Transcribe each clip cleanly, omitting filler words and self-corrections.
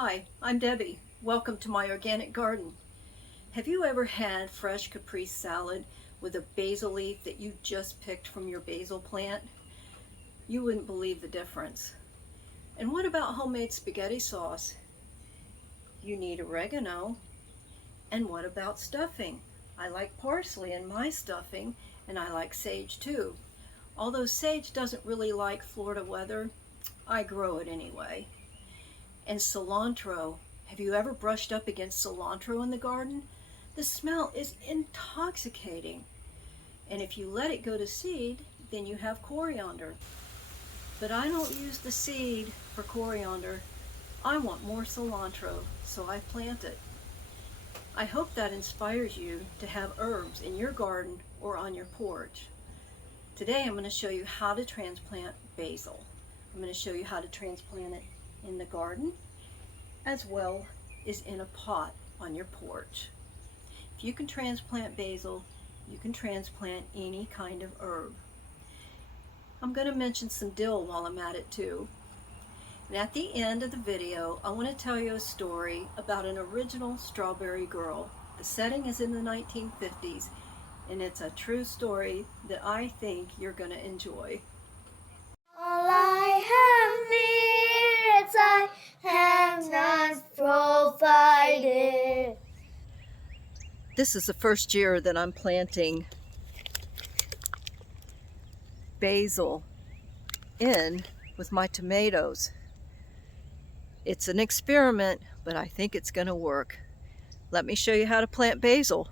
Hi, I'm Debbie. Welcome to my organic garden. Have you ever had fresh caprese salad with a basil leaf that you just picked from your basil plant? You wouldn't believe the difference. And what about homemade spaghetti sauce? You need oregano. And what about stuffing? I like parsley in my stuffing, and I like sage too. Although sage doesn't really like Florida weather, I grow it anyway. And cilantro. Have you ever brushed up against cilantro in the garden? The smell is intoxicating. And if you let it go to seed, then you have coriander. But I don't use the seed for coriander. I want more cilantro, so I plant it. I hope that inspires you to have herbs in your garden or on your porch. Today I'm going to show you how to transplant basil. I'm going to show you how to transplant it in the garden as well as in a pot on your porch. If you can transplant basil, you can transplant any kind of herb. I'm going to mention some dill while I'm at it too. And at the end of the video, I want to tell you a story about an original strawberry girl. The setting is in the 1950s, and it's a true story that I think you're going to enjoy. All I have needs I have not provided. This is the first year that I'm planting basil in with my tomatoes. It's an experiment, but I think it's going to work. Let me show you how to plant basil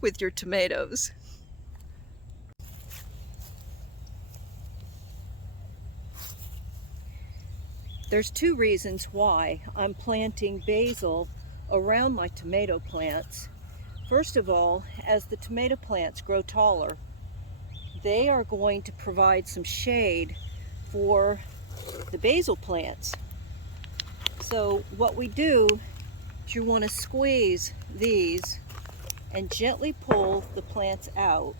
with your tomatoes. There's two reasons why I'm planting basil around my tomato plants. First of all, as the tomato plants grow taller, they are going to provide some shade for the basil plants. So what we do is you want to squeeze these and gently pull the plants out.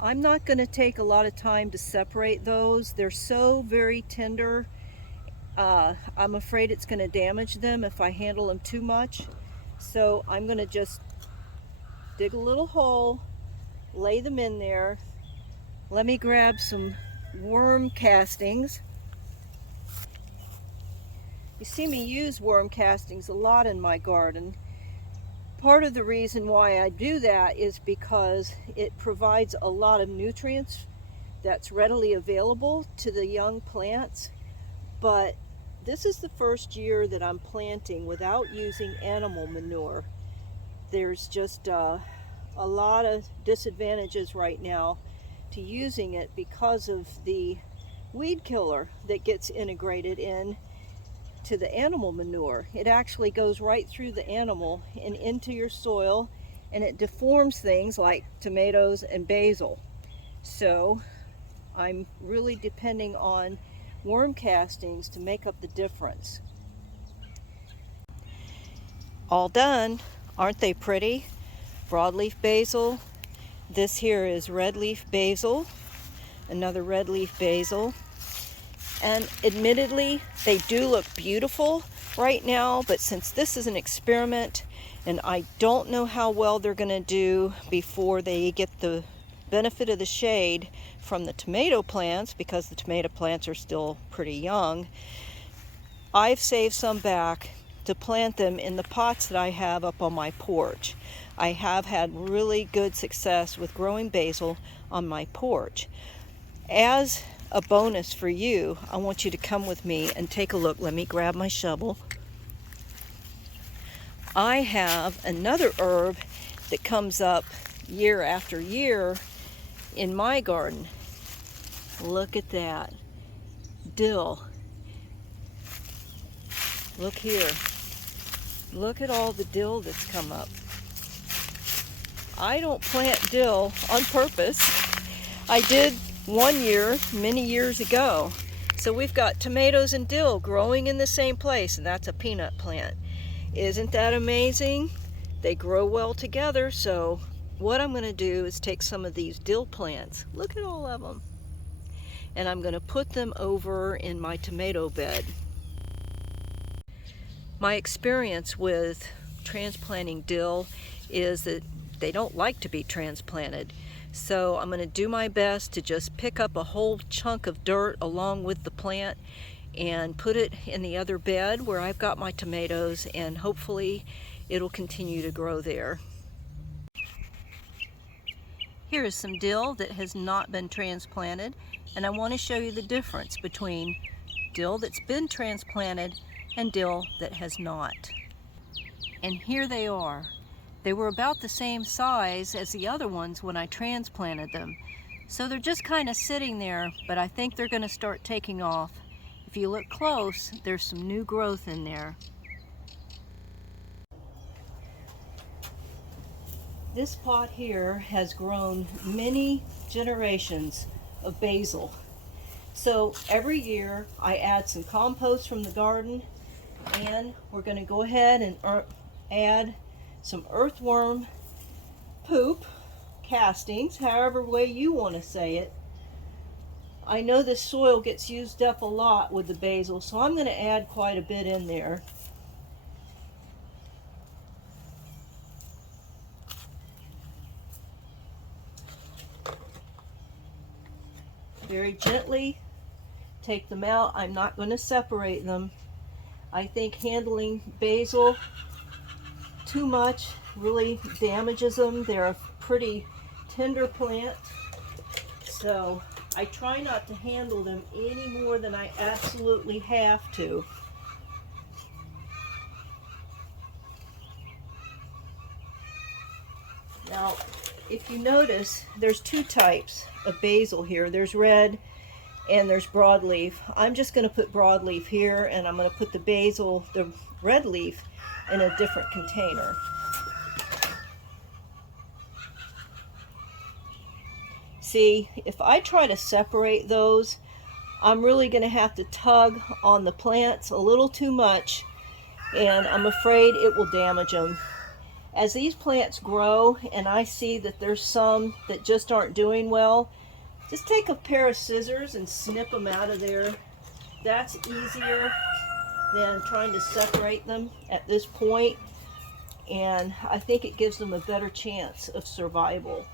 I'm not going to take a lot of time to separate those. They're so very tender. I'm afraid it's going to damage them if I handle them too much. So I'm going to just dig a little hole, lay them in there. Let me grab some worm castings. You see me use worm castings a lot in my garden. Part of the reason why I do that is because it provides a lot of nutrients that's readily available to the young plants. But this is the first year that I'm planting without using animal manure. There's just a lot of disadvantages right now to using it because of the weed killer that gets integrated in to the animal manure. It actually goes right through the animal and into your soil, and it deforms things like tomatoes and basil. So I'm really depending on worm castings to make up the difference. All done. Aren't they pretty? Broadleaf basil. This here is red leaf basil, another red leaf basil. And admittedly, they do look beautiful right now, but since this is an experiment and I don't know how well they're going to do before they get the benefit of the shade from the tomato plants, because the tomato plants are still pretty young, I've saved some back to plant them in the pots that I have up on my porch. I have had really good success with growing basil on my porch. As a bonus for you, I want you to come with me and take a look. Let me grab my shovel. I have another herb that comes up year after year in my garden. Look at that. Dill. Look here. Look at all the dill that's come up. I don't plant dill on purpose. I did one year, many years ago. So we've got tomatoes and dill growing in the same place, and that's a peanut plant. Isn't that amazing? They grow well together. So what I'm going to do is take some of these dill plants. Look at all of them. and I'm going to put them over in my tomato bed. My experience with transplanting dill is that they don't like to be transplanted. So I'm going to do my best to just pick up a whole chunk of dirt along with the plant and put it in the other bed where I've got my tomatoes, and hopefully it'll continue to grow there. Here is some dill that has not been transplanted, and I want to show you the difference between dill that's been transplanted and dill that has not. And here they are. They were about the same size as the other ones when I transplanted them. So they're just kind of sitting there, but I think they're going to start taking off. If you look close, there's some new growth in there. This pot here has grown many generations of basil. So every year I add some compost from the garden, and we're going to go ahead and add some earthworm poop castings, however way you want to say it. I know this soil gets used up a lot with the basil, so I'm going to add quite a bit in there. Very gently take them out. I'm not going to separate them. I think handling basil too much really damages them. They're a pretty tender plant, so I try not to handle them any more than I absolutely have to. Now, if you notice, there's two types of basil here. There's red and there's broadleaf. I'm just going to put broadleaf here, and I'm going to put the basil, the red leaf, in a different container. See, if I try to separate those, I'm really going to have to tug on the plants a little too much, and I'm afraid it will damage them. As these plants grow and I see that there's some that just aren't doing well, just take a pair of scissors and snip them out of there. That's easier than trying to separate them at this point, and I think it gives them a better chance of survival.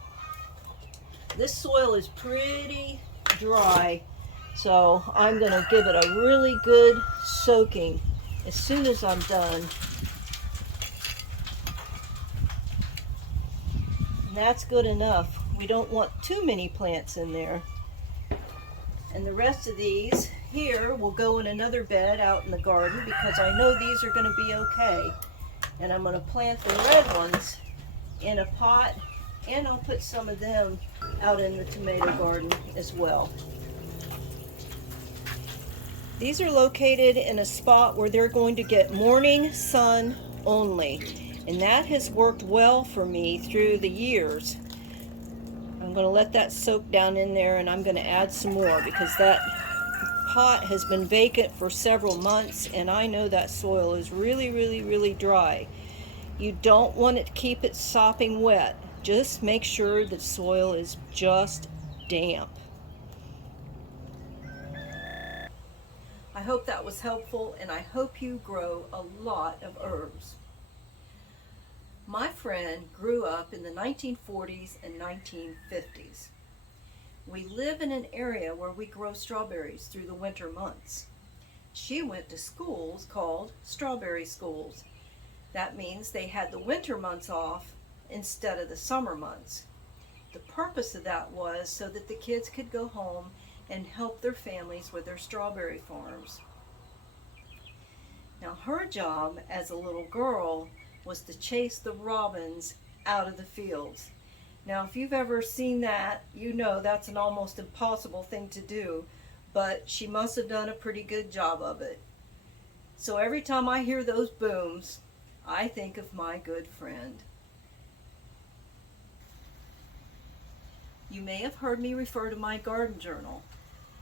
This soil is pretty dry, so I'm going to give it a really good soaking as soon as I'm done. And that's good enough. We don't want too many plants in there. And the rest of these here will go in another bed out in the garden, because I know these are going to be okay. And I'm going to plant the red ones in a pot, and I'll put some of them out in the tomato garden as well. These are located in a spot where they're going to get morning sun only, and that has worked well for me through the years. I'm going to let that soak down in there, and I'm going to add some more because that pot has been vacant for several months, and I know that soil is really dry. You don't want to keep it sopping wet. Just make sure the soil is just damp. I hope that was helpful, and I hope you grow a lot of herbs. My friend grew up in the 1940s and 1950s. We live in an area where we grow strawberries through the winter months. She went to schools called strawberry schools. That means they had the winter months off instead of the summer months. The purpose of that was so that the kids could go home and help their families with their strawberry farms. Now, her job as a little girl was to chase the robins out of the fields. Now, if you've ever seen that, you know that's an almost impossible thing to do, but she must have done a pretty good job of it. So every time I hear those booms, I think of my good friend. You may have heard me refer to my garden journal.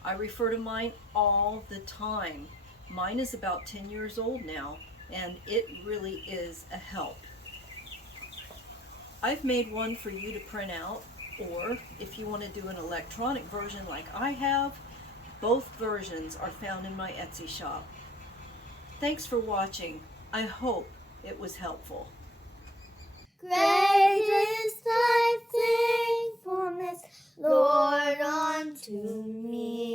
I refer to mine all the time. Mine is about 10 years old now, and it really is a help. I've made one for you to print out, or if you want to do an electronic version like I have, Both versions are found in my Etsy shop. Thanks for watching. I hope it was helpful. Great is thy faithfulness, Lord, unto me.